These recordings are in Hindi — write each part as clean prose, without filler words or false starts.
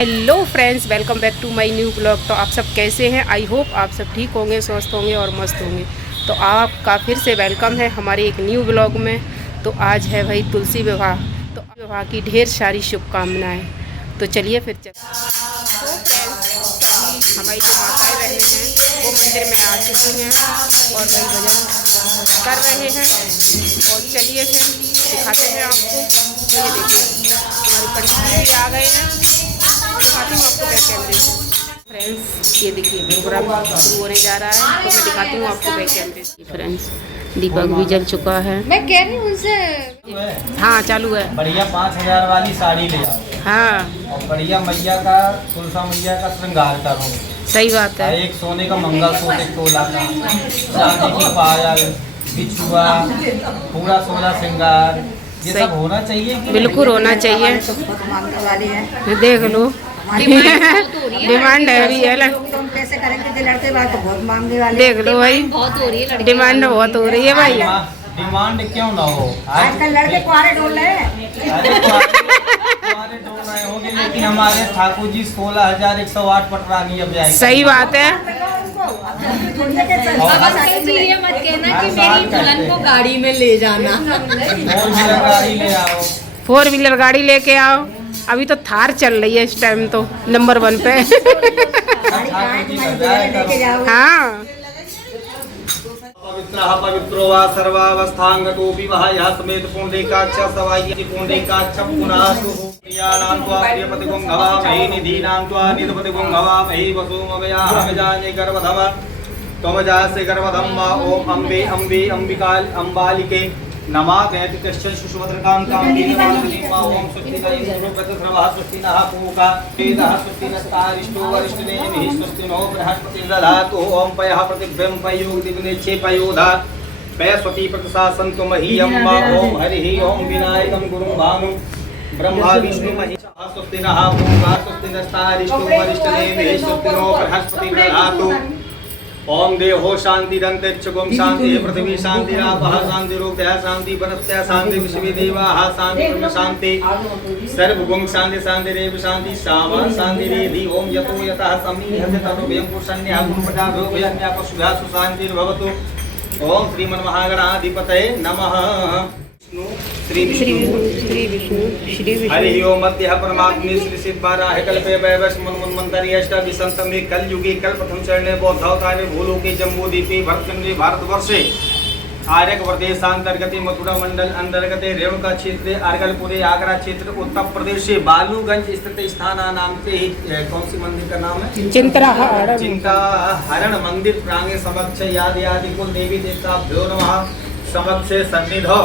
Hello friends, welcome back to my new blog. तो आप सब कैसे हैं? आई होप आप सब ठीक होंगे, स्वस्थ होंगे और मस्त होंगे। तो आपका फिर से वेलकम है हमारे एक न्यू ब्लॉग में। तो आज है भाई तुलसी विवाह, तो विवाह की ढेर सारी शुभकामनाएं। तो चलिए फिर तो फ्रेंड्स, सभी हमारी जो माताएं बहनें हैं वो मंदिर में आ चुकी हैं और वही भजन कर रहे हैं। और चलिए फिर दिखाते हैं आपको। तो ये देखिए हमारे पंडित जी आ गए हैं, दिखाती हूँ आपको बैक कैमरे से। फ्रेंड्स ये देखिए प्रोग्राम शुरू होने जा रहा है, तो मैं दिखाती हूँ आपको बैक कैमरे से। फ्रेंड्स दीपक भी जल चुका है। मैं कह रही हूँ उनसे। हाँ चालू है। बढ़िया 5,000 वाली साड़ी ले आओ। हाँ और बढ़िया मैया का तुलसा मैया का श्रृंगार करो। सही बात है। एक सोने का मंगलसूत्र, एक तोला का, चांदी की पायल, बिछुआ, पूरा सोना श्रृंगार, ये सब होना चाहिए कि बिल्कुल होना चाहिए। देख लो डिमांड है भी है। कैसे करेंगे लड़के बात तो बहुत मांगने वाले। देख लो भाई, बहुत हो रही है, डिमांड बहुत हो रही है भाई। डिमांड क्यों ना हो। आजकल लड़के कुआरे डोल रहे हैं। कुआरे डोल रहे होंगे, लेकिन हमारे ठाकुर जी 16,108 पटरानी अब जाएगी। सही बात है। ये मत कहना कि मेरी दुल्हन को गाड़ी में ले जाना। 4 व्हीलर गाड़ी ले आओ। 4 व्हीलर गाड़ी लेके आओ। अभी तो थार चल रही है इस टाइम, तो नंबर 1 पे। हाँ पवित्रः पवित्रो वा सर्वावस्थांगतोऽपि वः यः समेत पुण्डरीकाक्ष सवाय्यति पुण्डरीकाक्ष पुनास्तु प्रियाणां त्वा प्रियपतिगुं भवामहे निधीनां त्वा निधपतिगुं भवामहे वसुमवयाहमजाने गर्वधम त्वमजासे गर्वधम वा ॐ अम्बे अम्बे अम्बालिके नमामि कश्चन सुषुभद्रकां कामधेनुं मा ॐ स्वस्तिना इंद्रोपतस्रवः स्वस्तिनः पूका वेदः स्वस्तिनस्तारिष्टो वरिष्ठनेमिः स्वस्ति नो बृहस्पतिर्दधातु ॐ पयः प्रतिभ्यं पयोदिग्नेच्छे पयोधा पयस्वती प्रतिशासन्तु मह्यं मा ॐ हरिः ॐ विनायकं गुरुं भानुं ब्रह्मा विष्णु महेशः स्वस्तिनः पूका स्वस्तिनस्तारिष्टो वरिष्ठनेमिः स्वस्ति नो बृहस्पतिर्दधातु ओम देहो शांति दंतेच्छुगुम शांति पृथ्वी शांति रापः शांति रूपः शांति वनस्पतयः शांति विश्वे देवाः शांति ब्रह्म शांति सर्वगुण शांति शांति रेव शांति श्यामा शांति रेधि ओम यतो यतः समीहते ततोभयं पुरुषन्यः गुणपदाभ्यो भयन्यः पशुभ्यः सुशांतिर्भवतु। ओम श्रीमन्महागणाधिपतये नमः। श्री विष्णु हरि ओम मध्य परमात्मे श्री सिद्धाराह कल्पे वैवस्मन्वन्तरि अष्टाभिसंतमे कलयुगे कल्पप्रथम चरणे बौद्धवतारे भूलोके जम्बूद्वीपे भरतखंडे भारतवर्षे आर्यक प्रदेशांतर्गते मथुरा मंडल अंतर्गते रेणुका क्षेत्रे अर्गलपुरे आगरा क्षेत्र उत्तर प्रदेश बालूगंज स्थित स्थान नाम से कौन सी मंदिर का नाम है? चिंताहरण मंदिर प्रांगण समक्ष यादि कुल देवी देवताभ्यो नमः। समक्ष सन्निधौ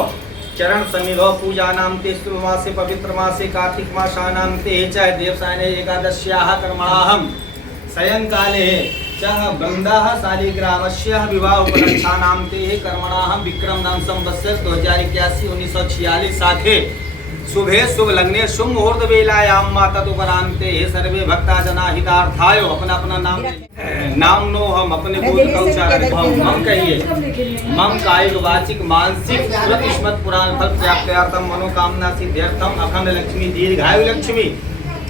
चरण सन्निधौ पूजा नाम ते मासे पवित्र मासे कार्तिक मासानां ते च देवसायने एकादश्याः कर्मणाहं सायंकाले च वृन्दाः शालिग्रामस्य विवाह उपलक्षानां ते कर्मणाहं विक्रम नाम संवत्सर 2081 1946 साखे शुभे शुभ लग्ने शुभ मुहूर्त वेलायां माता तदुपरान्ते सर्वे भक्ता जना हितार्थाय अपना अपना नाम नो हम अपने बोध का उच्चारण मम कहिए। मम कायिक वाचिक मानसिक स्मृत पुराण फल प्राप्त्यर्थम मनोकामना सिद्ध्यर्थम अखंड लक्ष्मी दीर्घायु लक्ष्मी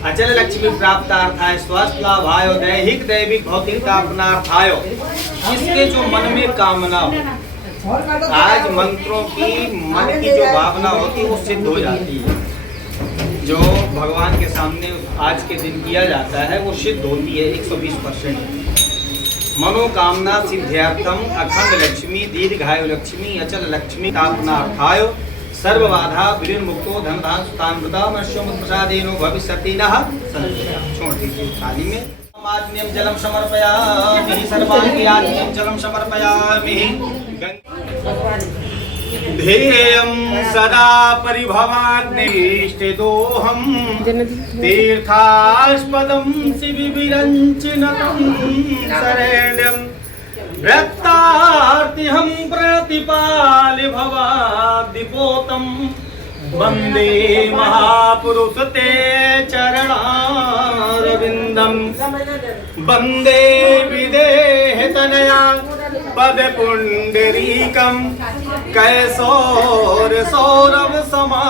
अचल लक्ष्मी प्राप्तार्थाय स्वस्थ लाभाय दैहिक दैविक भौतिक प्राप्तार्थाय इसके जो मन में कामना हो, आज मंत्रों की मन की जो भावना होती है वो सिद्ध हो जाती है। जो भगवान के सामने आज के दिन किया जाता है वो सिद्ध होती है 120%। मनोकामना सिद्ध्यर्थम अखंड लक्ष्मी दीर्घायु लक्ष्मी अचल लक्ष्मी तापनार्थाय सर्वबाधा विनिर्मुक्तो धन धान सुतान्वृता मनुष्योमुत्प्रसादेनो भविष्यति नः संशयः। छोड़ दीजिए थाली में। आत्म्यं जलम समर्पयामि सर्वांगीयात्म्यं जलम समर्पयामि। ध्येयं सदा परिभवाग्नेष्टिदोहं तीर्थास्पदं शिविरञ्चिनतं शरण्यं व्यक्तार्तिहं प्रतिपालि भवाब्धिपोतं वन्दे महापुरुष ते चरणारविन्दं वन्दे विदेहतनया पदपुण्डरीकं कैशोर सौरभ समा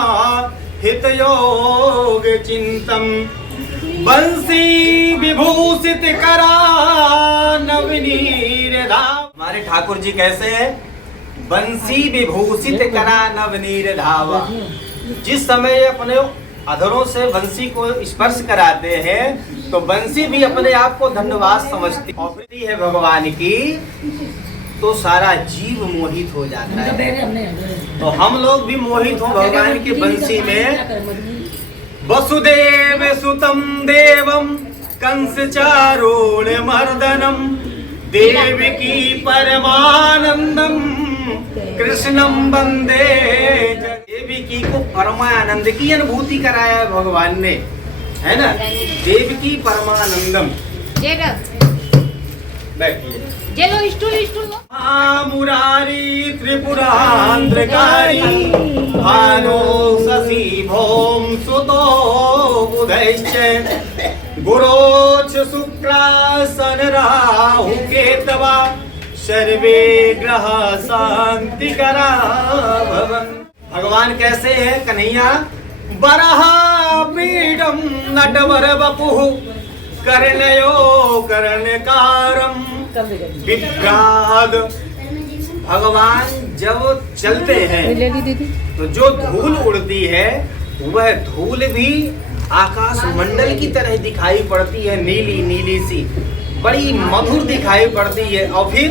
हितयोग चिंतम बंसी विभूषित करा नवनीर धाम। हमारे ठाकुर जी कैसे हैं? बंसी विभूषित करा नवनीर धावा। जिस समय अपने अधरों से बंसी को स्पर्श कराते हैं तो बंसी भी अपने आप को धन्यवाद समझती है भगवान की, तो सारा जीव मोहित हो जाता है। तो हम लोग भी मोहित हो भगवान की बंसी में। वसुदेव सुतम देवम कंस चारूण मर्दनम देवकी परमानंदम कृष्णम वंदे। देवकी को परमानंद की अनुभूति कराया है भगवान ने, है ना। देवकी परमानंदम। बैठिए। मुरारी त्रिपुरांध्रकारी भानो शशि भौम सुतो बुधैश्च गुरोच शुक्रासन राहु केतवा सर्वे ग्रह शांति करा भवन। भगवान कैसे है कन्हैया? बरहा पीडम नटवर बपुः कर्णयो कर्णकारम विभ्राद। भगवान जब चलते हैं तो जो धूल उड़ती है वह धूल भी आकाश मंडल की तरह दिखाई पड़ती है, नीली नीली सी, बड़ी मधुर दिखाई पड़ती है। और फिर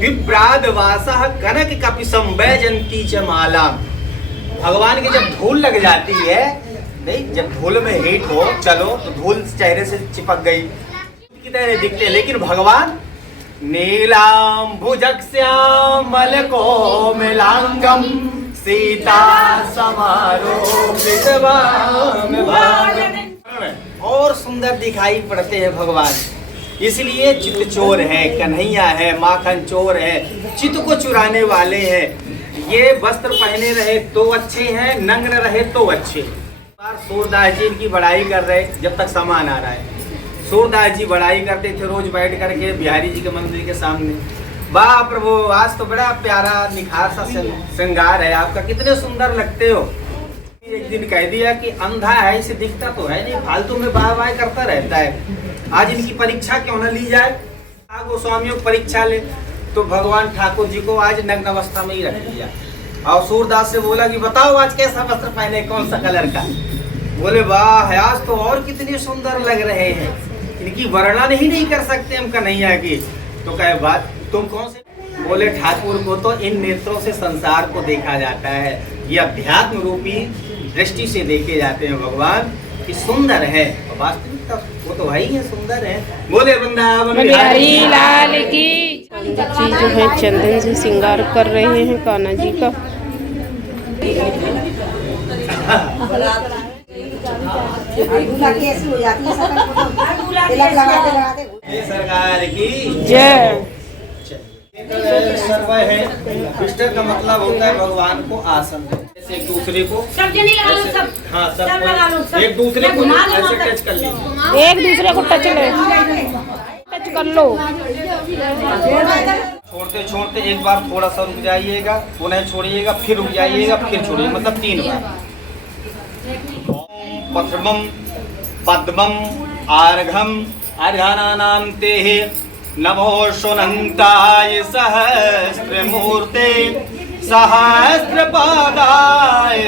विभ्राद वासा कनक कपिसम वैजंती च माला। भगवान की जब धूल लग जाती है, नहीं जब धूल में हिट हो चलो तो धूल चेहरे से चिपक गई की तरह दिखते हैं, लेकिन भगवान नीलाम भुजग श्यामल कोमलांगम सीता समारोह और सुंदर दिखाई पड़ते हैं भगवान। इसलिए चित चोर है, कन्हैया है, माखन चोर है, चित को चुराने वाले हैं। ये वस्त्र पहने रहे तो अच्छे हैं, नग्न रहे तो अच्छे। सूरदास जी इनकी बड़ाई कर रहे जब तक सामान आ रहा है। सूरदास जी बड़ाई करते थे रोज बैठ करके बिहारी जी के मंदिर के सामने। वाह प्रभु, आज तो बड़ा प्यारा निखार सा श्रृंगार है आपका, कितने सुंदर लगते हो। एक दिन कह दिया कि अंधा है, इसे दिखता तो है नहीं, फालतू में बाय बाय करता रहता है। आज इनकी परीक्षा क्यों न ली जाए। गोस्वामियों की परीक्षा ले तो भगवान ठाकुर जी को आज नग्न अवस्था में ही रख दिया। और सूरदास से बोला कि बताओ आज कैसा वस्त्र पहने, कौन सा कलर का। बोले वाह, आज तो और कितने सुंदर लग रहे हैं, इनकी वर्णन ही नहीं कर सकते हम कन्हैया की। तो कहे बात तुम कौन से? बोले ठाकुर को तो इन नेत्रों से संसार को देखा जाता है, ये अध्यात्म रूपी दृष्टि से देखे जाते हैं भगवान कि सुंदर है। वास्तविकता वो तो भाई है, सुंदर है। बोले वृंदावन बिहारी लाल की। पंडित जी जो है चंदन से श्रृंगार कर रहे हैं कान्हा जी का। सरकार की जय। सर्व है, विष्ट का मतलब होता है भगवान को आसन दो। जैसे एक दूसरे को हाँ सब एक दूसरे को ऐसे टच कर लीजिए, एक दूसरे को टच कर लो। छोड़ते छोड़ते एक बार थोड़ा सा रुक जाइएगा, पुनः छोड़िएगा, फिर रुक जाइएगा, फिर छोड़िएगा, मतलब 3 बार। पथ्रमम पद्मम आर्घम अर्घानानां ते नमो सुनंताय सहस्रमूर्ते सहस्रपादाय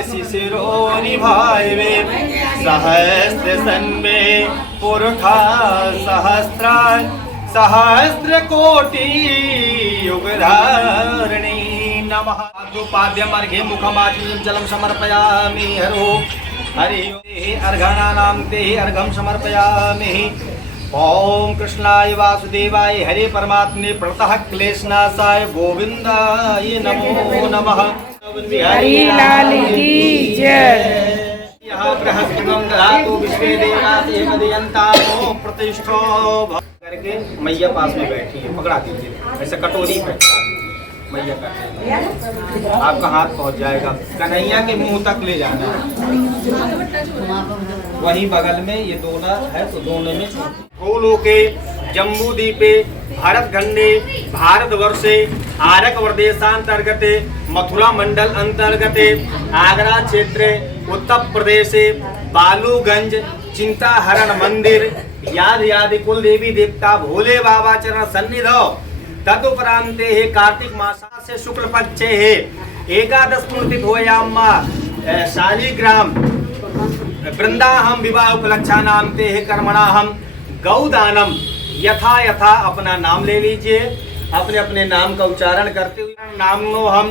शिशिरोनिभावे सहस्र सन्मे पुरखा सहस्राय सहस्र कोटि युगधारिणी नमः। पाद्यम अर्घे मुखमाचमनीयं जलं समर्पयामि। हरि अर्घानानां ते अर्घं समर्पयामि। ओम कृष्णाय वासुदेवाय हरे परमात्मने प्रणतः क्लेशनाशाय गोविंदाय नमो नमः। हरि लाल की जय। यहाँ बृहस्पतिं दधातु विश्वे देवाः देवयन्तानो प्रतिष्ठो करके मैया पास में बैठी है, पकड़ा दीजिए ऐसे कटोरी पे मैया का आपका हाथ पहुंच जाएगा, कन्हैया के मुंह तक ले जाना है। वहीं बगल में ये दोना है तो दोनों में भूलोके जम्बू द्वीपे भारत खंडे भारतवर्षे आरक प्रदेशांतर्गते मथुरा मंडल अंतर्गते आगरा क्षेत्रे उत्तर प्रदेशे बालूगंज चिंता हरण मंदिर याद याद कुल देवी देवता भोले बाबा चरण सन्निधौ तदुपरांते हे कार्तिक मासा से शुक्ल पक्षे हे एकादश पूर्तित होयामा शालिग्राम वृंदाहम विवाह उपलक्षानाम ते हे कर्मणाहम गौदानम यथा यथा अपना नाम ले लीजिए, अपने अपने नाम का उच्चारण करते हुए नामनो हम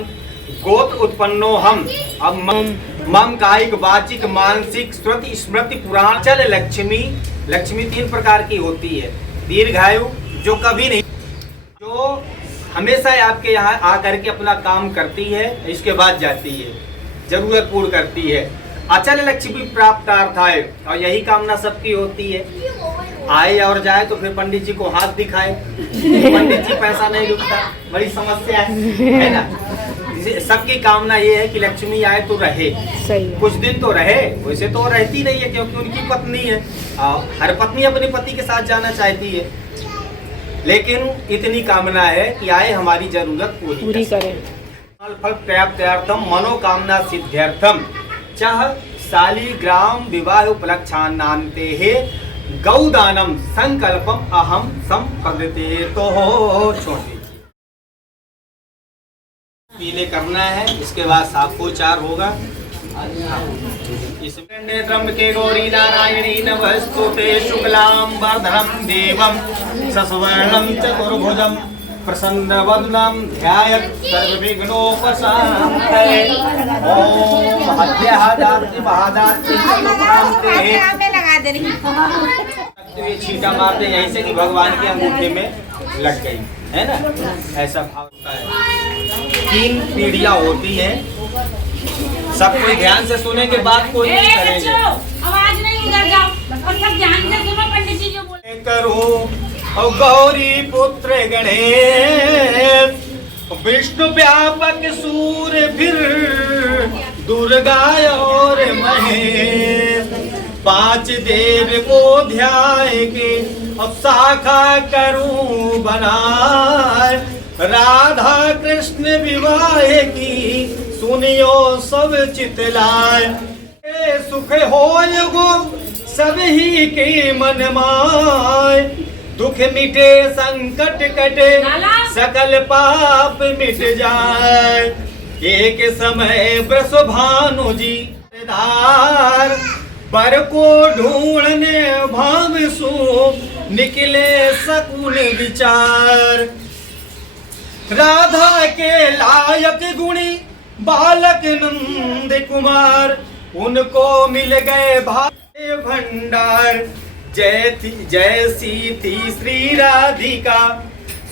गोत्र उत्पन्नो हम अब मम कायिक वाचिक मानसिक श्रुति स्मृति पुराण चल लक्ष्मी। लक्ष्मी 3 प्रकार की होती है, दीर्घायु जो कभी नहीं, जो हमेशा आपके यहाँ आकर के अपना काम करती है, इसके बाद जाती है, जरूरत पूर्ण करती है। अचल लक्ष्मी प्राप्त है और यही कामना सबकी होती है, आए और जाए तो फिर पंडित जी को हाथ दिखाए, पंडित जी पैसा नहीं रुकता, बड़ी समस्या है ना। सबकी कामना ये है कि लक्ष्मी आए तो रहे, सही है। कुछ दिन तो रहे, वैसे तो रहती नहीं है क्योंकि उनकी पत्नी है, हर पत्नी अपने पति के साथ जाना चाहती है, लेकिन इतनी कामना है कि आए हमारी जरूरत पूरी करें। फल प्राप्त्यर्थम मनोकामना सिद्ध्यर्थम चाह शालिग्राम विवाह उपलक्षानान्ते हे गौदानम संकल्पम अहम संपदते तो हो। छोड़ दीजिए, पीले करना है, इसके बाद साफोचार होगा। इसमें नेत्रम के गौरी नारायणी नमस्तुते शुक्लाम वरदरम देवम सस्वर्णम चतुर्भुजम प्रसन्नवदनम ध्यायत् सर्वविघ्नोपशान्तये। ओम हद्यादात्रि महादात्रि ये छींटा मारते यहीं से कि भगवान के अंगूठे में लग गई है ना, ऐसा भाव होता है। 3 पीढ़ियां होती हैं, सब कोई ध्यान से सुने के बाद कोई नहीं करेंगे। आवाज नहीं, उधर जाओ और सब ध्यान से सुनो पंडित जी जो बोले। करो गौरी पुत्र गणेश विष्णु व्यापक सूर्य फिर दुर्गा और महेश 5 देव को ध्याय के अब शाखा करूं बनाए। राधा कृष्ण विवाह की सुनियो सब चितलाए। सुख होय गो सभी के मन माय। दुख मिटे संकट कटे सकल पाप मिट जाए। एक समय वृष भानु जी धार बर को ढूंढने भाव सो निकले सकुन विचार। राधा के लायक गुणी बालक नंद कुमार उनको मिल गए भाग्य भंडार। जैसी थी श्री राधिका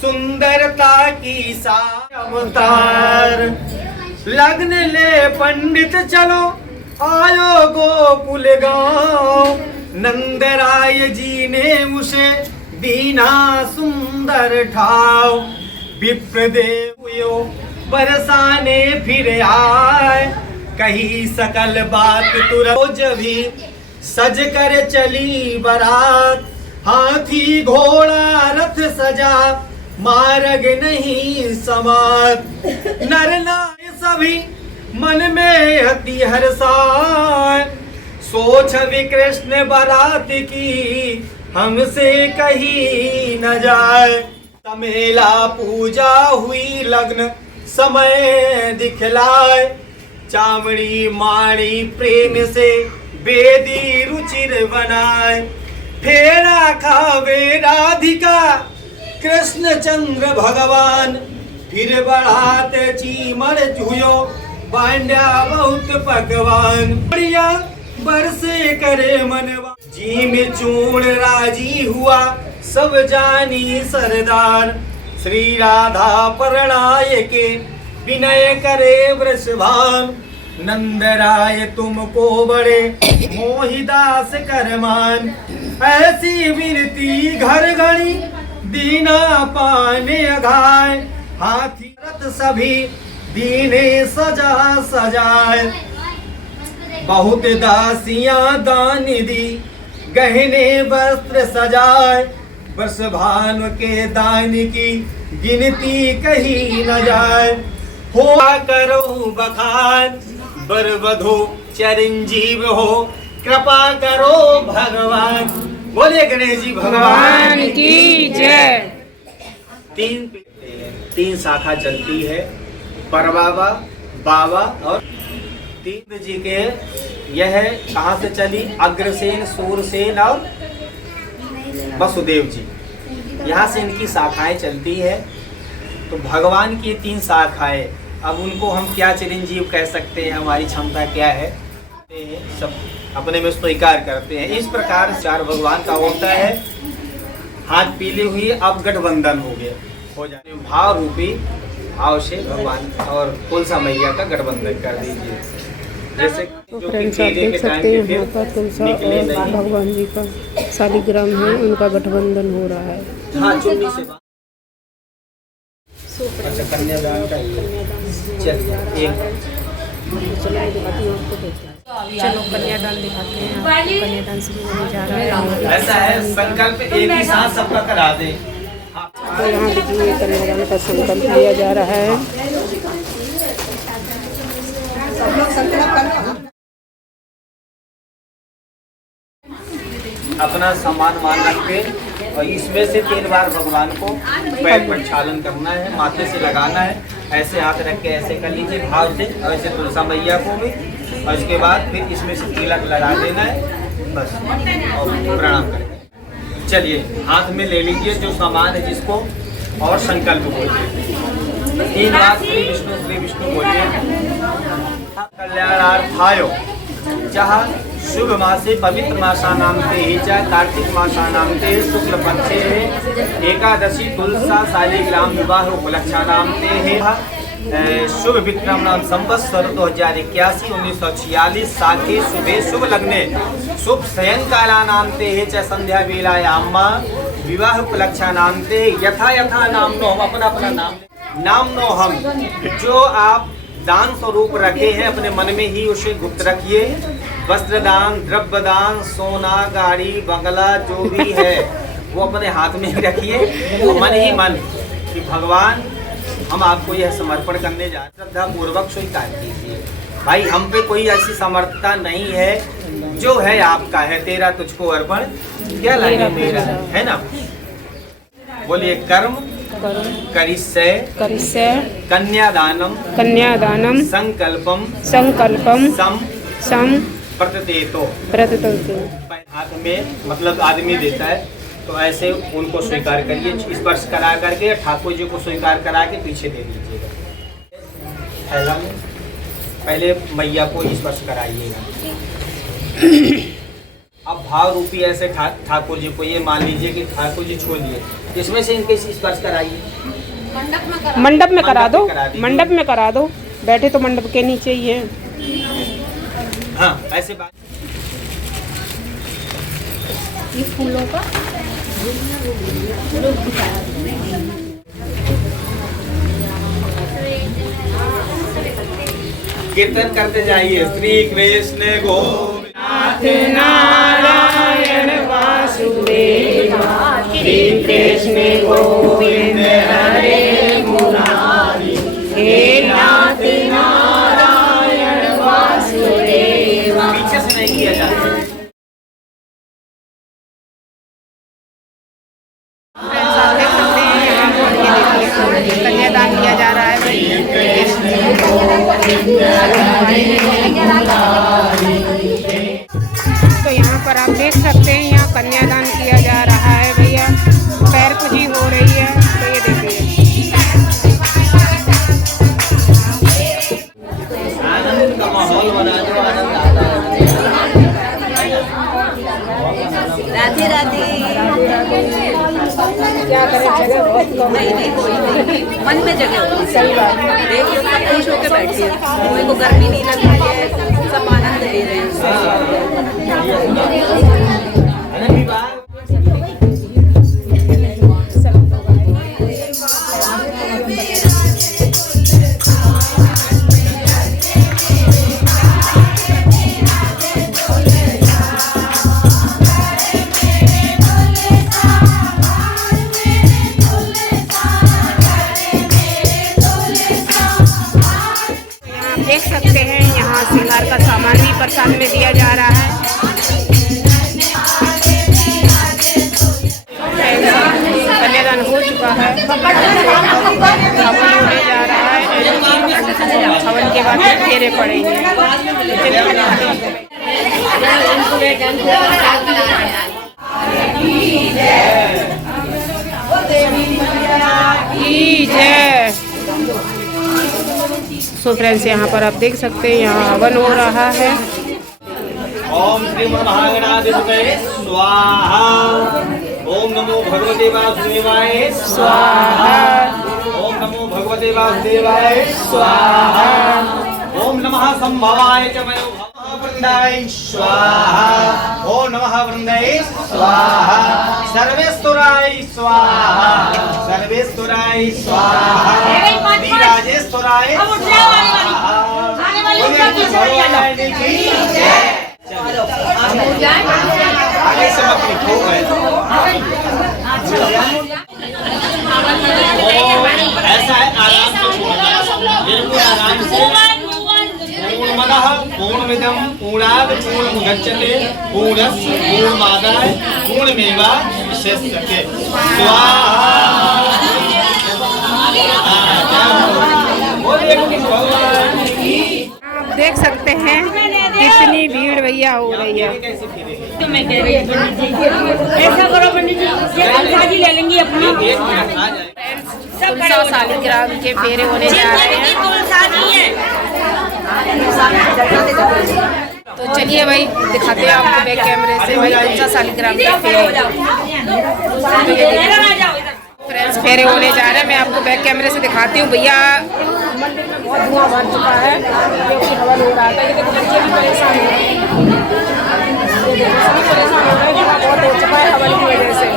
सुंदरता की सावतार। लग्न ले पंडित चलो आयो गोकुल गाँव। नंदराय जी ने उसे दीना सुंदर ठाव। विप्रदेव बरसाने फिर आए कही सकल बात तुरंत भी सज कर चली बारात। हाथी घोड़ा रथ सजा मार्ग नहीं समात। नर नारी सभी मन में अति हर्षाए। सोच भी कृष्ण बारात की हमसे कही न जाए। तमेला पूजा हुई लग्न समय दिखलाए। चावड़ी माणी प्रेम से बेदी रुचिर बनाए। फेरा खावे राधिका कृष्ण चंद्र भगवान। फिर बढ़ाते चीमर चुयो बांड्या बहुत पकवान। बढ़िया बरसे करे मनवा जी में चूड़ राजी हुआ सब जानी सरदार। श्री राधा परणाय के विनय करे वृषभान। नंदराय तुमको बड़े मोहिदास करमान। ऐसी विनती घर घड़ी दीना पाने अघाय। हाथी रथ सभी दीने सजा सजाए। बहुत दासियां दान दी गहने वस्त्र सजाए। वृषभानु के दान की गिनती कही न जाए। हुआ करो बखान बर वधु चिरंजीव हो कृपा करो भगवान। बोलिए गणेश जी भगवान की जय। तीन शाखा चलती है, परबाबा, बाबा और तीन जी के। यह कहाँ से चली? अग्रसेन, सूरसेन और वसुदेव जी, यहाँ से इनकी शाखाएं चलती है। तो भगवान की तीन शाखाएं, अब उनको हम क्या चिरंजीव कह सकते हैं, हमारी क्षमता क्या है, सब अपने में स्वीकार करते हैं। इस प्रकार चार भगवान का होता है। हाथ पीले हुए अब गठबंधन हो जाए, भाव रूपी भाव से भगवान और तुलसा मैया का गठबंधन कर दीजिए। जैसे तो फ्रेंड्स आप देख सकते हैं यहाँ पर तुलसा और भगवान जी का शालिग्राम है, उनका गठबंधन हो रहा है। हाँ, चुन्नी से अच्छा कन्यादान का चलो कन्यादान दिखाते हैं। कन्यादान शुरू होने जा रहा है। ऐसा है, संकल्प एक ही साथ सबका करा दे। तो यहाँ देखिए कन्यादान का संकल्प लिया जा रहा है। अपना सामान मान रख के और इसमें से 3 बार भगवान को पैर पर छालन करना है, माथे से लगाना है। ऐसे हाथ रख के ऐसे कर लीजिए भाव से, और ऐसे तुलसा मैया को भी, और इसके बाद फिर इसमें से तिलक लगा देना है बस, और प्रणाम करें। चलिए हाथ में ले लीजिए जो सामान है जिसको, और संकल्प बोलिए 3 बार श्री विष्णु बोलिए। कल्याणार्थाय जहाँ शुभ मासे पवित्र मासानांते ही च कार्तिक मासानांते शुक्ल पक्षे एकादशी तुलसा शालिग्राम विवाह उपलक्षानांते है शुभ विक्रम नाम संवत्सर 2081 1946 साखे शुभे शुभ लग्ने शुभ सायंकालानांते है च संध्या वेलायाम विवाह उपलक्षानांते यथा यथा नाम नो हम अपना नाम नो हम जो आप दान स्वरूप रखे हैं अपने मन में ही उसे गुप्त रखिए। वस्त्र दान, द्रव्य दान, सोना, गाड़ी, बंगला जो भी है वो अपने हाथ में ही रखिए। मन ही मन कि भगवान हम आपको यह समर्पण करने जा रहे हैं, श्रद्धा पूर्वक स्वीकार कीजिए। भाई हम पे कोई ऐसी समर्थता नहीं है, जो है आपका है, तेरा तुझको अर्पण क्या लगे मेरा, है ना। बोलिए कर्म करिष्ये कन्यादानम संकल्पम सम प्रत्यतो। हाथ में मतलब आदमी देता है, तो ऐसे उनको स्वीकार करिए, स्पर्श करा करके ठाकुर जी को स्वीकार करा के पीछे दे दीजिएगा। पहले मैया को स्पर्श कराइएगा। अब भाव रूपी ऐसे ठाकुर जी को, ये मान लीजिए कि ठाकुर जी छोड़ दिए, इसमें से इनके स्पर्श कराइए। मंडप में करा दो, मंडप में करा दो, बैठे तो मंडप के नीचे ही है। हाँ ऐसे बात। ये फूलों का कीर्तन करते जाइए। श्री कृष्ण गोविंद नारायण वासुदेव श्री कृष्ण गोविंद हरे मुरारी हे नाथ नारायण वासुदेव। पीछे से नहीं किया जाता। कन्यादान किया जा रहा है। तो यहाँ पर आप देख सकते हैं, यहाँ कन्यादान किया जा रहा है भैया। पैर पूजी हो रही है, तो ये देखिए आनंद का माहौल बना दो, आनंद आता है। राधे राधे। क्या करें, जगह बहुत कम है। नहीं कोई नहीं, मन में जगह होती है। सही बात है। देख लो सब खुश होकर बैठे हैं, कोई को गर्मी नहीं लग रही है, सब आनंद ले रहे हैं। देख सकते हैं यहाँ श्रृंगार का सामान भी प्रसाद में दिया जा रहा है। है। हवन होने जा रहा है। हवन के बाद फिर फेरे पड़ेंगे। जय। सो फ्रेंड्स, यहाँ पर आप देख सकते हैं यहाँ हवन हो रहा है। ओम श्री महागणाधिपतये स्वाहा। ओम नमो भगवते वासुदेवाय स्वाहा। ओम नमो भगवते वासुदेवाय स्वाहा। ओम नमः संभवाय च मयो वृंदाय स्वाहा। ओम नमः वृंदाय स्वाहा। सर्वेस्तुराय स्वाहा। सर्वेस्तुराय स्वाहा। विराजेस्तुराय स्वाहा। आगे से मत लिखो। ऐसा है, आराम से बिल्कुल आराम से। पूर्णमदः पूर्णमिदं पूर्णात् पूर्णमुदच्यते पूर्णस्य पूर्णमादाय पूर्णमेवावशिष्यते। स्वाहा। आप देख सकते हैं कितनी भीड़ भैया हो रही है। मैं कह रही हूँ ऐसा करो पंडित जी, ये शादी ले लेंगी अपनी। तुलसा शालिग्राम के फेरे होने जा रहे हैं। तो चलिए भाई दिखाते हैं आपको बैक कैमरे से भाई तुलसा शालिग्राम के फेरे। फ्रेंड्स, फेरे होने जा रहे हैं। मैं आपको बैक कैमरे से दिखाती हूँ। भैया मंदिर में बहुत धुआं भर चुका है क्योंकि हवन हो रहा था। ये देखो बच्चे भी परेशान हो रहे हैं। ये देखो सभी परेशान हो रहे हैं। धुआं बहुत हो चुका है हवन की वजह से।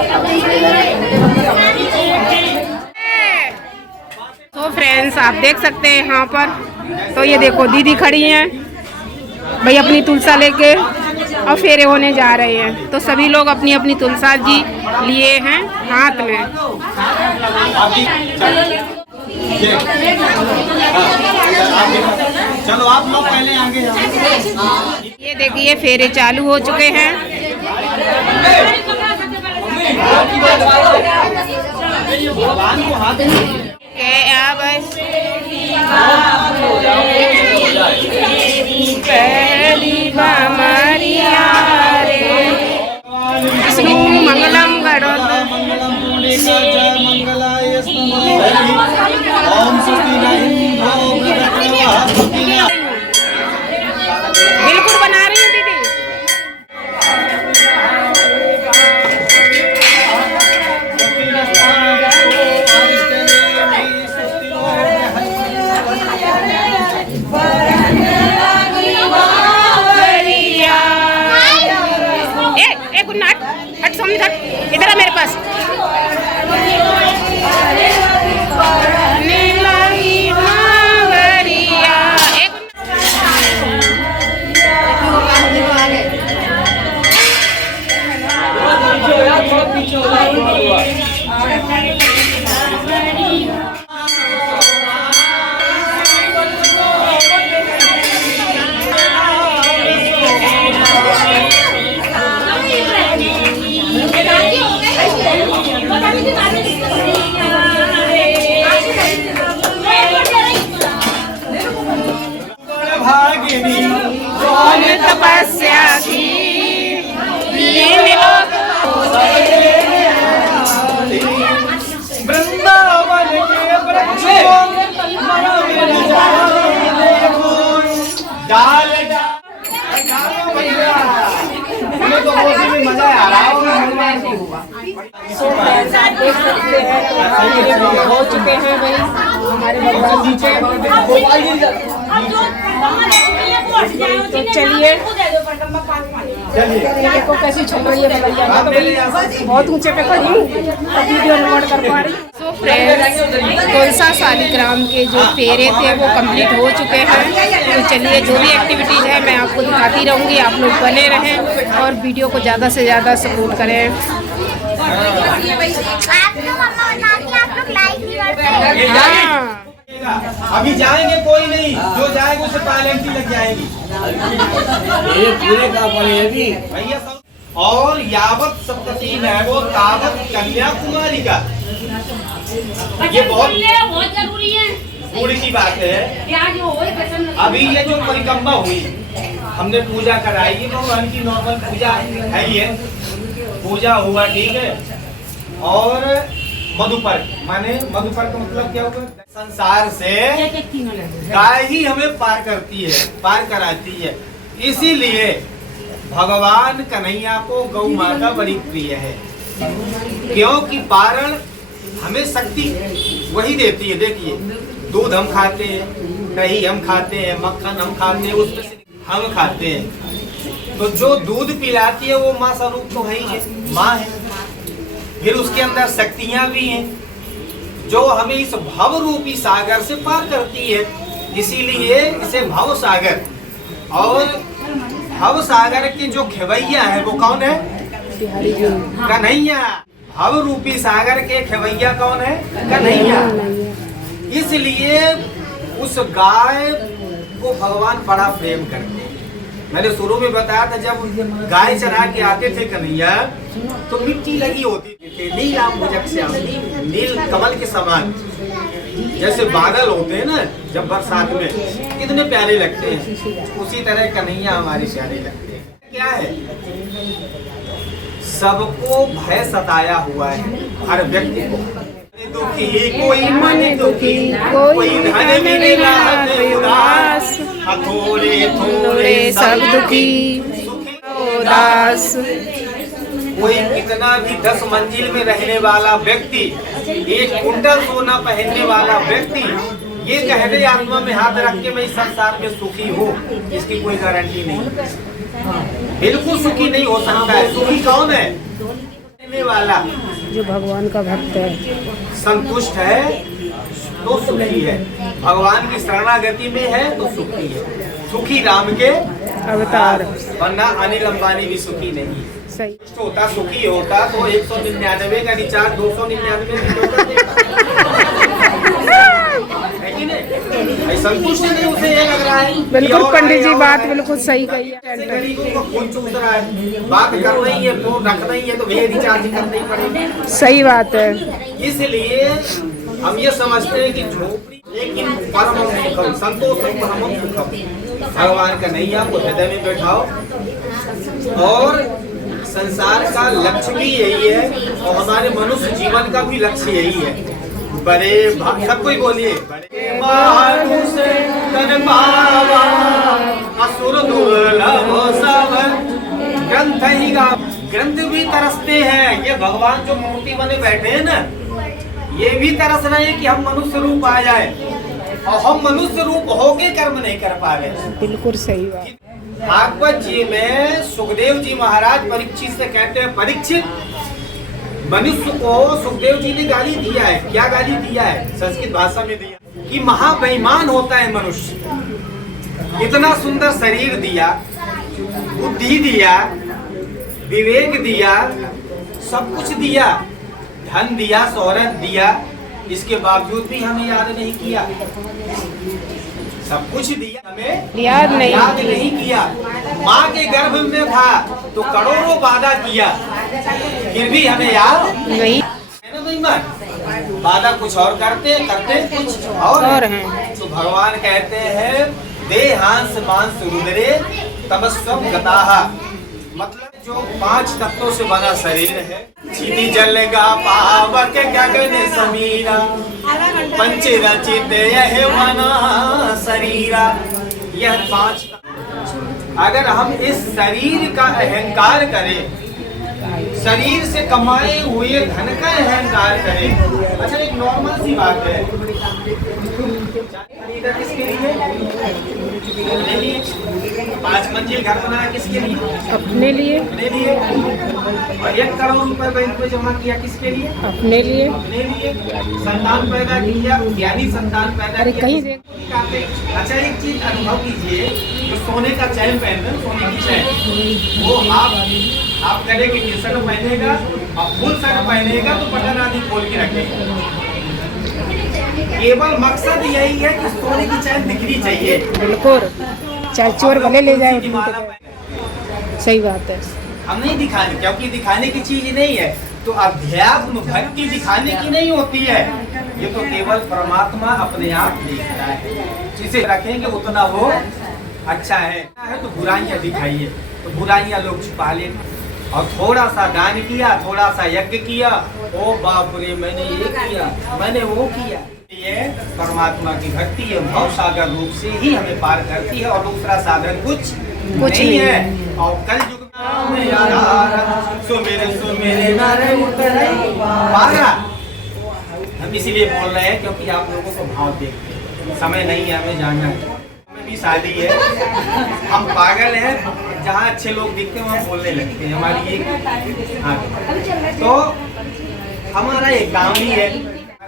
तो फ्रेंड्स, आप देख सकते हैं यहाँ पर। तो ये देखो दीदी खड़ी हैं भाई अपनी तुलसा लेके और फेरे होने जा रहे हैं। तो सभी लोग अपनी अपनी तुलसा जी लिए हैं हाथ में। चलो आप लोग पहले आगे जाओ। ये देखिए फेरे चालू हो चुके हैं। पहली बामरिया रे विष्णु मंगलम गरुड़। बिल्कुल बना रही हूँ दीदी। हट समझ हट, इधर आ मेरे पास। कौन तपस्या की वृंदावन के वृक्षों डाल हमें तो में मजा आ रहा है। सो फ्रेंड्स, आप देख सकते हैं हो चुके हैं भाई हमारे भगवान जी के। तो चलिए देखो कैसी छल रही है भैया। मैं तो भाई बहुत ऊंचे पे खड़ी हूँ और वीडियो रिकॉर्ड कर पा रही हूँ। सो फ्रेंड्स, तुलसा शालिग्राम के जो फेरे थे वो कंप्लीट हो चुके हैं। तो चलिए जो भी एक्टिविटीज़ है मैं आपको दिखाती रहूँगी। आप लोग बने रहें और वीडियो को ज़्यादा से ज़्यादा सपोर्ट करें। हाँ, अभी जाएंगे कोई नहीं, जो जाएगा उसे पेनल्टी लग जाएगी। ये पूरे का पड़ेगी भैया और यावत सप्तती है वो तावत कन्याकुमारी का ये बहुत जरूरी है। पूरी की बात है। प्याज हो अभी ये जो परिक्रमा हुई, हमने पूजा कराई, ये भगवान की नॉर्मल पूजा है, ये पूजा हुआ, ठीक है। और मधुपर्क, माने मधुपर्क मतलब क्या होगा? संसार से गाय ही हमें पार करती है, पार कराती है। इसीलिए भगवान कन्हैया को गौ माता बड़ी प्रिय है, क्योंकि पारण हमें शक्ति वही देती है। देखिए, दूध हम खाते हैं, दही हम खाते हैं, मक्खन हम खाते हैं, उसमें से हम खाते हैं। तो जो दूध पिलाती है वो माँ स्वरूप तो है ही है, माँ है। फिर उसके अंदर शक्तियाँ भी हैं जो हमें इस भव रूपी सागर से पार करती है। इसीलिए इसे भव सागर, और भव सागर के जो खेवैया है वो कौन है? कन्हैया। भव रूपी सागर के खेवैया कौन है? कन्हैया। इसलिए उस गाय को भगवान बड़ा प्रेम करते हैं। मैंने शुरू में बताया था, जब गाय चरा के आते थे कन्हैया तो मिट्टी लगी होती थी, नील आंबुजक श्याम, नील कमल के समान, जैसे बादल होते हैं ना जब बरसात में, कितने प्यारे लगते हैं, उसी तरह कन्हैया हमारे प्यारे लगते हैं। क्या है? सबको भय सताया हुआ है, हर व्यक्ति को। दुखी कोई मन दुखी, कोई धन मिले राहत उदास, थोड़े थोड़े सब दुखी उदास। कोई कितना भी 10 मंजिल में रहने वाला व्यक्ति, 1 कुंटल सोना पहनने वाला व्यक्ति, ये कह दे आत्मा में हाथ रख के मैं इस संसार में सुखी हूँ, इसकी कोई गारंटी नहीं। बिल्कुल सुखी नहीं हो सकता है। सुखी कौन है? वाला जो भगवान का भक्त है, संतुष्ट है तो सुखी है, भगवान की शरणागति में है तो सुखी है। सुखी राम के अवतार, वरना अनिल अंबानी भी सुखी नहीं। सही होता सुखी होता तो 199 का रिचार्ज 299 संतुष्ट नहीं, उसे ये लग रहा है। बिल्कुल पंडित जी बात बिल्कुल सही कही है। गरीबों को खून चूस रहा है, बात कर रही है, फोन रख रही है तो भैया रिचार्ज करना ही पड़ेगा। सही बात है। इसलिए हम ये समझते हैं कि झोपड़ी लेकिन परम सुखम, संतोषम परम सुखम। भगवान का नैया को हृदय में बैठाओ, और संसार का लक्ष्य भी यही है, और हमारे मनुष्य जीवन का भी लक्ष्य यही है। बड़े सब कोई बोलिए, बड़े मानुष तन पावा, असुर दुर्लभ सब ग्रंथ ही गा। ग्रंथ भी तरसते हैं। ये भगवान जो मूर्ति बने बैठे हैं ना, ये भी तरस रहे हैं कि हम मनुष्य रूप आ जाए, और हम मनुष्य रूप होके कर्म नहीं कर पा रहे। बिल्कुल सही बात। भागवत जी में सुखदेव जी महाराज परीक्षित से कहते हैं, परीक्षित, मनुष्य को सुखदेव जी ने गाली दिया है। क्या गाली दिया है? संस्कृत भाषा में दिया कि महाबेईमान होता है मनुष्य। इतना सुंदर शरीर दिया, बुद्धि दिया, विवेक दिया, सब कुछ दिया, धन दिया, शोहरत दिया, इसके बावजूद भी हमें याद नहीं किया। सब कुछ दिया, हमें याद नहीं किया। माँ के गर्भ में था तो करोड़ों वादा किया, फिर भी हमें याद नहीं है ना। वादा कुछ और करते कुछ और हैं। तो भगवान कहते हैं, देहांस मांस रुद्रे तमस्वम गताहा, मतलब जो 5 तत्वों से बना शरीर है। चीनी जलेगा पावक गगन समीरा, पंच रचित यह मना शरीरा। यह 5, अगर हम इस शरीर का अहंकार करें, शरीर से कमाए हुए धन का अहंकार करें। अच्छा, एक नॉर्मल सी बात है, किसके लिए? 5 मंजिल घर बनाया किसके लिए? अपने लिए। अपने लिए। और 1 करोड़ रुपए बैंक में जमा किया किसके लिए? अपने लिए। अपने लिए। संतान पैदा किया, ज्ञानी संतान पैदा किया। कहीं से। अच्छा, एक चीज अनुभव कीजिए, जो सोने का चैन पहनते हैं, सोने की चैन, वो आप करेंगे कि शर्ट पहनेगा और फुल शर्ट पहनेगा तो बटन आदि खोल के रखेगा। केवल मकसद यही है कि सोने की चैन दिखनी चाहिए। बिल्कुल, चाहे चोर भले ले जाए। सही बात है। हम नहीं दिखाने, क्योंकि दिखाने की चीज नहीं है। तो अध्यात्म भक्ति दिखाने की नहीं होती है, ये तो केवल परमात्मा अपने आप दिखता है। जिसे रखेंगे उतना वो अच्छा है तो बुराइयां दिखाइए, तो बुराइयां लोग छुपा ले। और थोड़ा सा दान किया, थोड़ा सा यज्ञ किया, ओ बाप रे मैंने ये किया, मैंने वो किया। ये परमात्मा की भक्ति है, भव सागर रूप से ही हमें पार करती है और दूसरा साधन कुछ नहीं है। और कल युग में सुमेरे नारे उतरे पारा, हम इसीलिए बोल रहे हैं क्योंकि आप लोगों को भाव देखते हैं। समय नहीं है हमें जानना है, हमें भी शादी है, हम पागल हैं, जहाँ अच्छे लोग दिखते हैं वहाँ बोलने लगते हैं। हमारी एक तो हमारा एक काम ही है।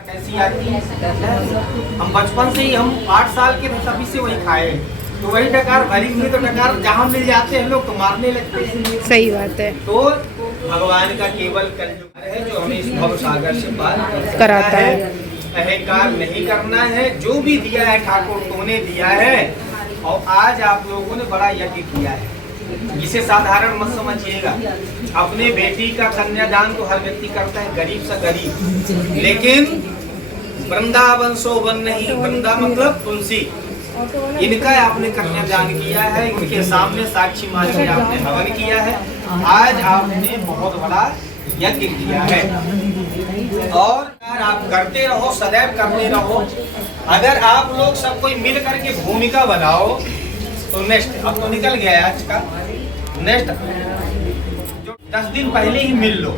कैसी आती है, हम बचपन से ही, हम 8 साल के थे तभी से वही खाए, तो वही डकार भरी हुई, तो डकार जहाँ मिल जाते हैं लोग तो मारने लगते हैं। सही बात है। तो भगवान का केवल कलयुग है जो हमें इस भव सागर से पार कराता है। अहंकार नहीं करना है, जो भी दिया है ठाकुर तूने दिया है। और आज आप लोगों ने बड़ा यज्ञ किया है, इसे साधारण मत समझिएगा। अपने बेटी का कन्यादान तो हर व्यक्ति करता है, गरीब से गरीब, लेकिन वृंदावन शोभन नहीं, वृंदा मतलब तुलसी, इनका आपने कन्यादान किया है, इनके सामने साक्षी मान के आपने हवन किया है। आज आपने बहुत बड़ा यज्ञ किया है और आप करते रहो, सदैव करते रहो। अगर आप लोग सब कोई मिल करके भूमिका बनाओ तो नेक्स्ट, अब तो निकल गया है आज का, नेक्स्ट जो 10 दिन पहले ही मिल लो,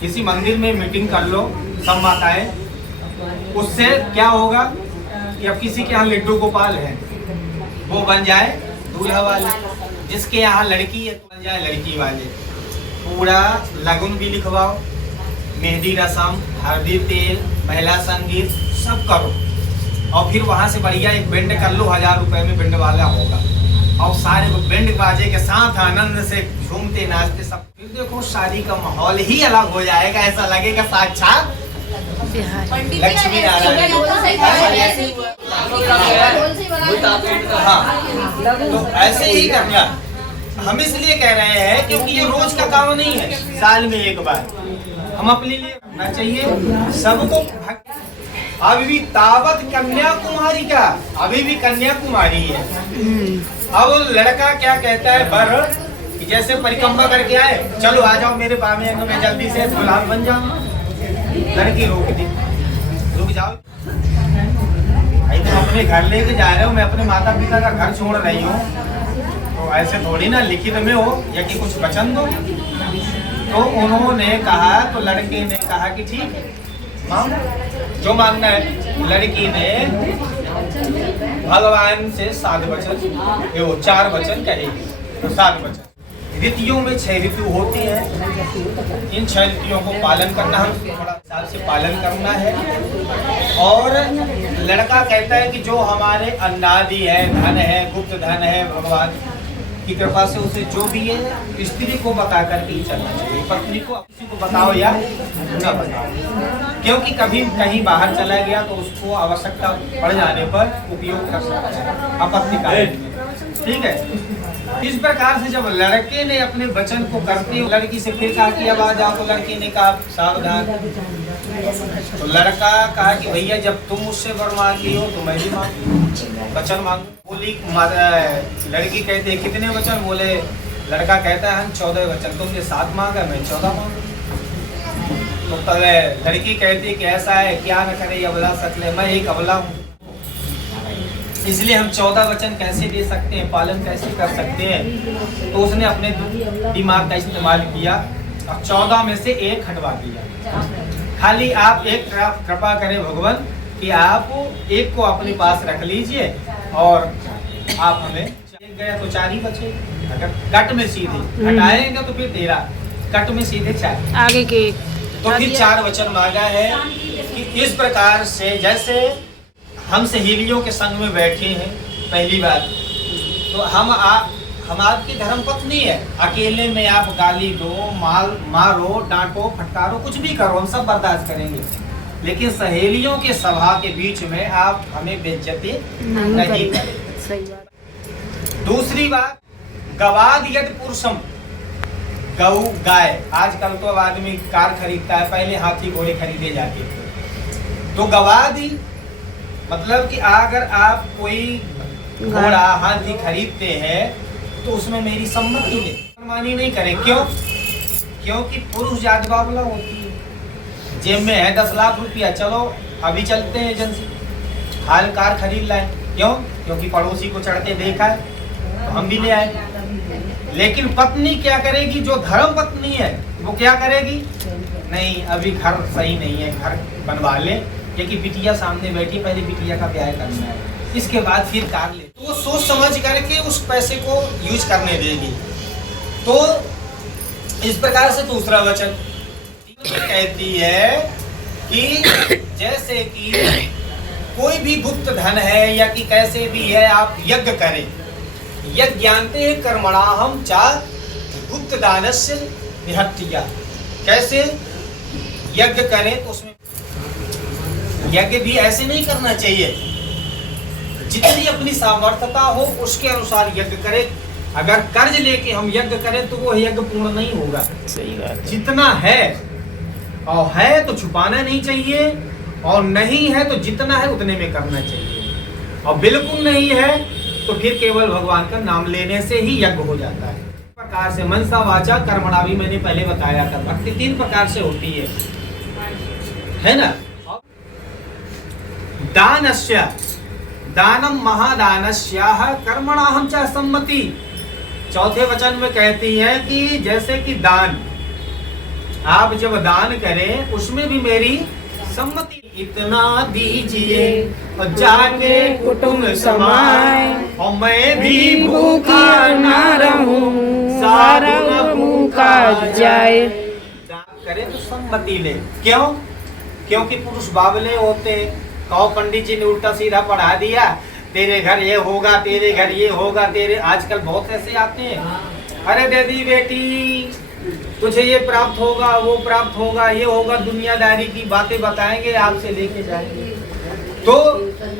किसी मंदिर में मीटिंग कर लो सब माताएं। उससे क्या होगा कि अब किसी के यहाँ लड्डू गोपाल है, वो बन जाए दूल्हा वाले, जिसके यहाँ लड़की है तो बन जाए लड़की वाले। पूरा लगन भी लिखवाओ, मेहंदी रसम, हल्दी तेल, पहला संगीत सब करो, और फिर वहाँ से बढ़िया एक बैंड कर लो, 1000 रुपए में बैंड वाला होगा, और सारे को बैंड बाजे के साथ आनंद से झूमते नाचते सब। फिर देखो शादी का माहौल ही अलग हो जाएगा, ऐसा लगेगा साक्षात लक्ष्मी नारायण। हाँ, तो ऐसे ही करना हम इसलिए कह रहे हैं क्योंकि ये रोज का काम नहीं है, साल में एक बार हम अपने लिए करना चाहिए सबको। अभी भी तावत कन्याकुमारी का, अभी भी कन्याकुमारी है। अब लड़का क्या कहता है बर कि जैसे परिक्रमा करके आए, चलो आ जाओ मेरे बामे में जल्दी से दुल्हन बन जाओ। लड़की रोक दी, रुक जाओ भाई, तुम अपने घर लेके जा रहे हो, मैं अपने माता पिता का घर छोड़ रही हूँ, तो ऐसे थोड़ी ना लिखित में हो या कि कुछ वचन दो। तो उन्होंने कहा, तो लड़के ने कहा कि ठीक है मांग, जो मांगना है। लड़की ने भगवान से 7 वचन, ये वो 4 वचन कहेगी, तो 7 वचन। ऋतुओं में 6 ऋतु होती है, इन 6 ऋतुओं को पालन करना, हम थोड़ा हिसाब से पालन करना है। और लड़का कहता है कि जो हमारे अन्नादि है, धन है, गुप्त धन है, भगवान की कृपा से उसे जो भी है स्त्री को बता करके ही चलना चाहिए, पत्नी को किसी को बताओ या न बताओ, क्योंकि कभी कहीं बाहर चला गया तो उसको आवश्यकता पड़ जाने पर उपयोग कर सकता है, आपत्ति का। ठीक है, इस प्रकार से जब लड़के ने अपने वचन को करते हुए लड़की से फिर कहा कि अब आ जाओ, तो लड़की ने कहा सावधान। तो लड़का कहा कि भैया जब तुम मुझसे वर मांगी हो तो मैं भी मांगू, वचन मांगू। बोली लड़की कहते कितने वचन? बोले लड़का कहता है हम 14 वचन, तुमने 7 मांगा, मैं 14 मांगू। तो लड़की कहती कि ऐसा है, क्या न करे अबला सकले, मैं एक अबला हूँ, इसलिए हम 14 वचन कैसे दे सकते हैं, पालन कैसे कर सकते हैं। तो उसने अपने दिमाग का इस्तेमाल किया और 14 में से 1 हटवा दिया। खाली आप एक कृपा करें भगवान कि आप 1 को अपने पास रख लीजिए और आप हमें गया तो 4 ही बचे। अगर कट में सीधे हटाएंगे तो फिर 13, कट में सीधे 4 आगे के, तो फिर 4 वचन मांगा है कि इस प्रकार से जैसे हम सहेलियों के संग में बैठे हैं पहली बार, तो हम आपकी धर्म पत्नी है, अकेले में आप गाली दो, मारो, डांटो, फटकारो, कुछ भी करो, हम सब बर्दाश्त करेंगे, लेकिन सहेलियों के सभा के बीच में आप हमें बेइज्जती नहीं करें। सही बात। दूसरी बात, गवाद यदि पुरुषम, गऊ गाय, आजकल तो अब आदमी कार खरीदता है, पहले हाथी घोड़े खरीदे जाते थे। तो गवादि मतलब कि अगर आप कोई घोड़ा हाथी खरीदते हैं तो उसमें मेरी सम्मति ले, मानी नहीं करे। क्यों? क्योंकि पुरुष जात बावला होती है, जेब में है 10 लाख रुपया, चलो अभी चलते हैं एजेंसी, हाल कार खरीद लाए। क्यों? क्योंकि पड़ोसी को चढ़ते देखा है तो हम भी ले आए। लेकिन पत्नी क्या करेगी? जो धर्म पत्नी है वो क्या करेगी? नहीं, अभी घर सही नहीं है, घर बनवा ले, क्योंकि बिटिया सामने बैठी, पहले बिटिया का ब्याह करना है, इसके बाद फिर कार ले। तो वो सोच समझ करके उस पैसे को यूज करने देगी। तो इस प्रकार से दूसरा वचन कहती है कि जैसे कि कोई भी गुप्त धन है या कि कैसे भी है, आप यज्ञ करें। यज्ञ जानते हैं कर्मणाहम चा गुप्त दानस्य निहत्या। कैसे यज्ञ करें? तो उसमें यज्ञ भी ऐसे नहीं करना चाहिए, जितनी अपनी सामर्थ्यता हो उसके अनुसार यज्ञ करें। अगर कर्ज लेके हम यज्ञ करें तो वो यज्ञ पूर्ण नहीं होगा। सही बात। जितना है और है तो छुपाना नहीं चाहिए, और नहीं है तो जितना है उतने में करना चाहिए, और बिल्कुल नहीं है तो फिर केवल भगवान का नाम लेने से ही यज्ञ हो जाता है। इस प्रकार से मनसा वाचा कर्मणा भी मैंने पहले बताया था। भक्ति 3 प्रकार से होती है ना। दानस्य दानम महादानस्याह कर्मणाहम च सम्मति। चौथे वचन में कहती है कि जैसे कि दान, आप जब दान करें उसमें भी मेरी सम्मति। इतना दीजिए और जाके कुटुंब समाए, और मैं भी भूखा ना रहूं, सारा भूखा जाए। दान करे तो सम्मति ले। क्यों? क्योंकि पुरुष बावले होते, कहो पंडित जी ने उल्टा सीधा पढ़ा दिया, तेरे घर ये होगा, तेरे घर ये होगा, तेरे आजकल बहुत ऐसे आते हैं, अरे दीदी बेटी तुझे ये प्राप्त होगा, वो प्राप्त होगा, ये होगा, दुनियादारी की बातें बताएंगे, आपसे लेके जाएंगे। तो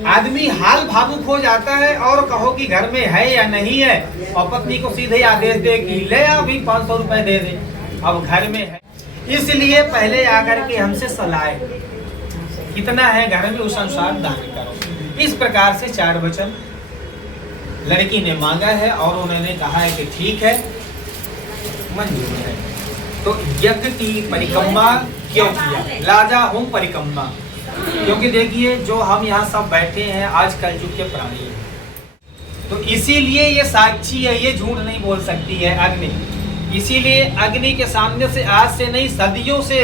आदमी हाल भावुक हो जाता है, और कहो कि घर में है या नहीं है, और पत्नी को सीधे आदेश दे कि ले अभी 500 रुपए दे दे, अब घर में है। इसलिए पहले आकर के हमसे सलाह, कितना है घर में उस अनुसार दान करो। इस प्रकार से 4 वचन लड़की ने मांगा है, और उन्होंने कहा है कि ठीक है, मंजूर है। तो यज्ञ की परिक्रमा क्यों किया? लाजा होम परिक्रमा, क्योंकि देखिए जो हम यहाँ सब बैठे हैं आज कलयुग के प्राणी हैं, तो इसीलिए ये साक्षी है, ये झूठ नहीं बोल सकती है अग्नि। इसीलिए अग्नि के सामने से आज से नहीं, सदियों से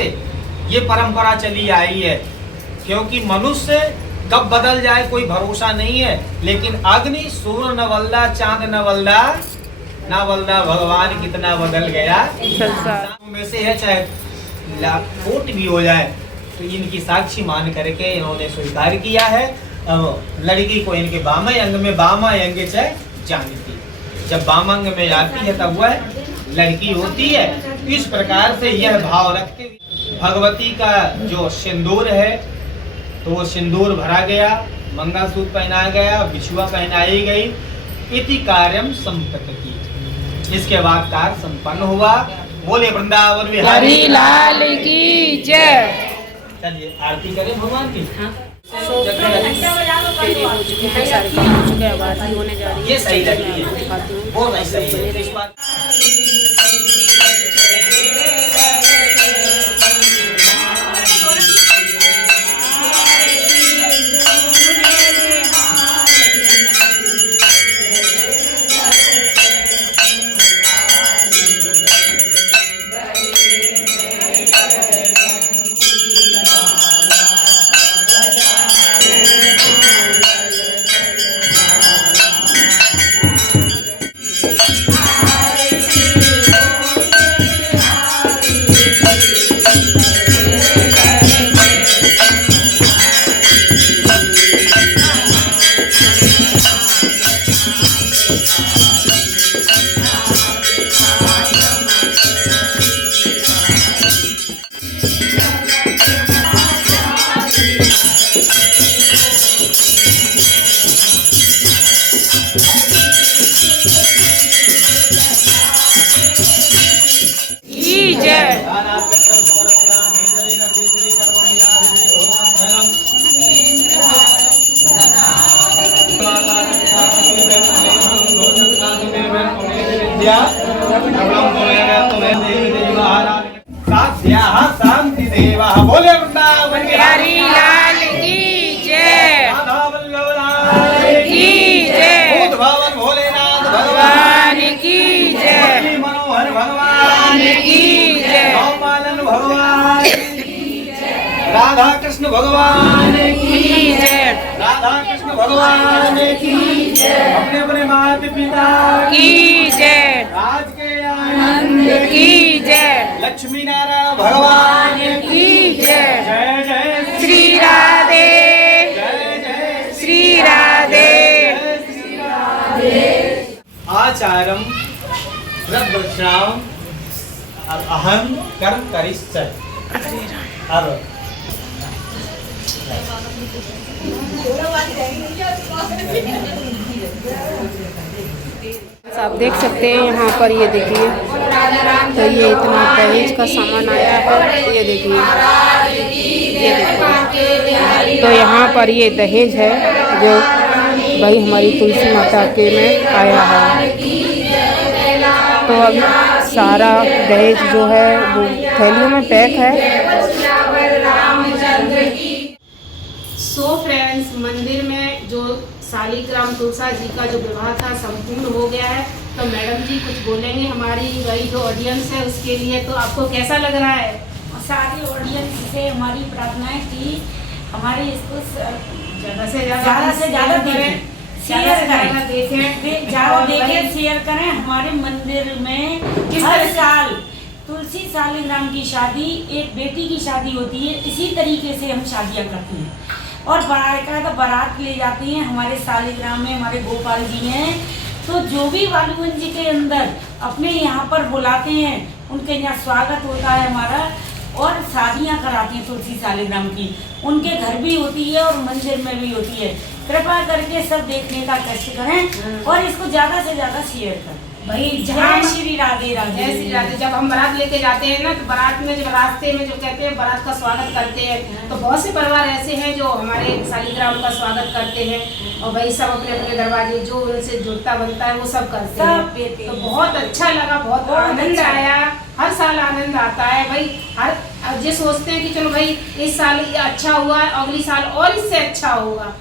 ये परंपरा चली आई है, क्योंकि मनुष्य कब बदल जाए कोई भरोसा नहीं है। लेकिन अग्नि, सूर्य न वल्दा, चांद न वल्दा, ना वल्दा, भगवान कितना बदल गया में से है, चाहे लाखोट भी हो जाए, तो इनकी साक्षी मान करके इन्होंने स्वीकार किया है। लड़की को इनके बामा अंग में, बामा अंग चाहे जानती, जब बामा अंग में आती है तब वह लड़की होती है। इस प्रकार से यह भाव रखते हुए भगवती का जो सिंदूर है, तो वो सिंदूर भरा गया, मंगलसूत्र पहनाया गया, बिछुआ पहनाई गई, इति कार्यम संपन्न की। इसके बाद कार्य संपन्न हुआ। बोले वृंदावन बिहारी लाल की जय। चलिए आरती करें भगवान की। तेरे हो चुके हैं, सारे काम हो चुके हैं, अब आरती होने जा रही है। ये सही लगी है, दिखाती हूँ। वो नहीं सही है इस बात। विवाह बोले वृंदावन बिहारी लाल की जय, राधा वल्लभ लाल की जय, भूत भावन भोलेनाथ भगवान भगवान की जय, श्री मनोहर भगवान की जय, गोपालन भगवान राधा कृष्ण भगवान की जय, राधा कृष्ण भगवान की अपने अपने माता पिता की जय, राज के आनंद की जय, लक्ष्मी नारायण भगवान की जय, जय जय श्री राधे, जय जय श्री राधे। आचारम प्रदक्षिणाम अहम कर्म करिष्य अब आप देख सकते हैं यहाँ पर, ये देखिए, तो ये इतना दहेज का सामान आया है, ये देखिए, ये देखिए। तो यहाँ पर ये दहेज है जो भाई हमारी तुलसी माता के में आया है। तो अब सारा दहेज जो है वो थैलियों में पैक है। सो फ्रेंड्स, मंदिर में जो शालिग्राम तुलसा जी का जो विवाह था संपूर्ण हो गया है। तो मैडम जी कुछ बोलेंगे हमारी वही जो ऑडियंस है उसके लिए, तो आपको कैसा लग रहा है? सारी ऑडियंस से हमारी प्रार्थना है कि हमारे इसको ज़्यादा से ज़्यादा से ज़्यादा देखें, शेयर करें, देखें, ज़्यादा देखें, शेयर करें। हमारे मंदिर में हर साल तुलसी शालिग्राम की शादी, एक बेटी की शादी होती है। इसी तरीके से हम शादियाँ करते हैं और बाकायदा बारात ले जाती हैं। हमारे शालिग्राम में हमारे गोपाल जी हैं, तो जो भी बालूगंज जी के अंदर अपने यहाँ पर बुलाते हैं, उनके यहाँ स्वागत होता है हमारा, और शादियाँ कराती हैं तुलसी शालिग्राम की। उनके घर भी होती है और मंदिर में भी होती है। कृपा करके सब देखने का कष्ट करें और इसको ज़्यादा से ज़्यादा शेयर करें। भाई जय श्री राधे राधे। जय श्री राधे। जब हम बारात लेके जाते हैं ना, तो बारात में जब रास्ते में जो कहते हैं बारात का स्वागत करते हैं, तो बहुत से परिवार ऐसे हैं जो हमारे शालिग्राम का स्वागत करते हैं और भाई सब अपने अपने दरवाजे जो उनसे जुड़ता बनता है वो सब करते हैं। तो बहुत अच्छा लगा, बहुत आनंद आया। हर साल आनंद आता है भाई। हर ये सोचते हैं कि चलो भाई इस साल ये अच्छा हुआ है, अगली साल और इससे अच्छा होगा।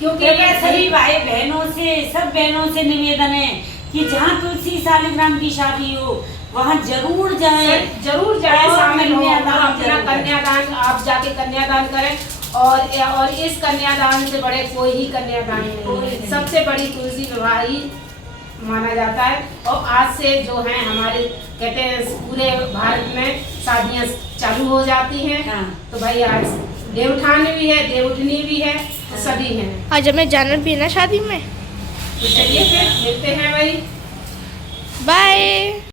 क्योंकि सभी भाई बहनों से, सब बहनों से निवेदन है कि जहाँ तुलसी शालिग्राम की शादी हो वहाँ जरूर जाएं, जरूर जाएं, शामिल हो, अपना कन्यादान, आप जाके कन्यादान करें। और इस कन्यादान से बड़े कोई ही कन्यादान नहीं है। सबसे बड़ी तुलसी विवाह ही माना जाता है। और आज से जो है हमारे कहते हैं पूरे भारत में शादियाँ चालू हो जाती हैं। हाँ। तो भाई आज देवउठान भी है, देवउठनी भी है, तो सभी हैं। आज हमें जाना भी है ना शादी में। तो चलिए फिर मिलते हैं भाई। बाय।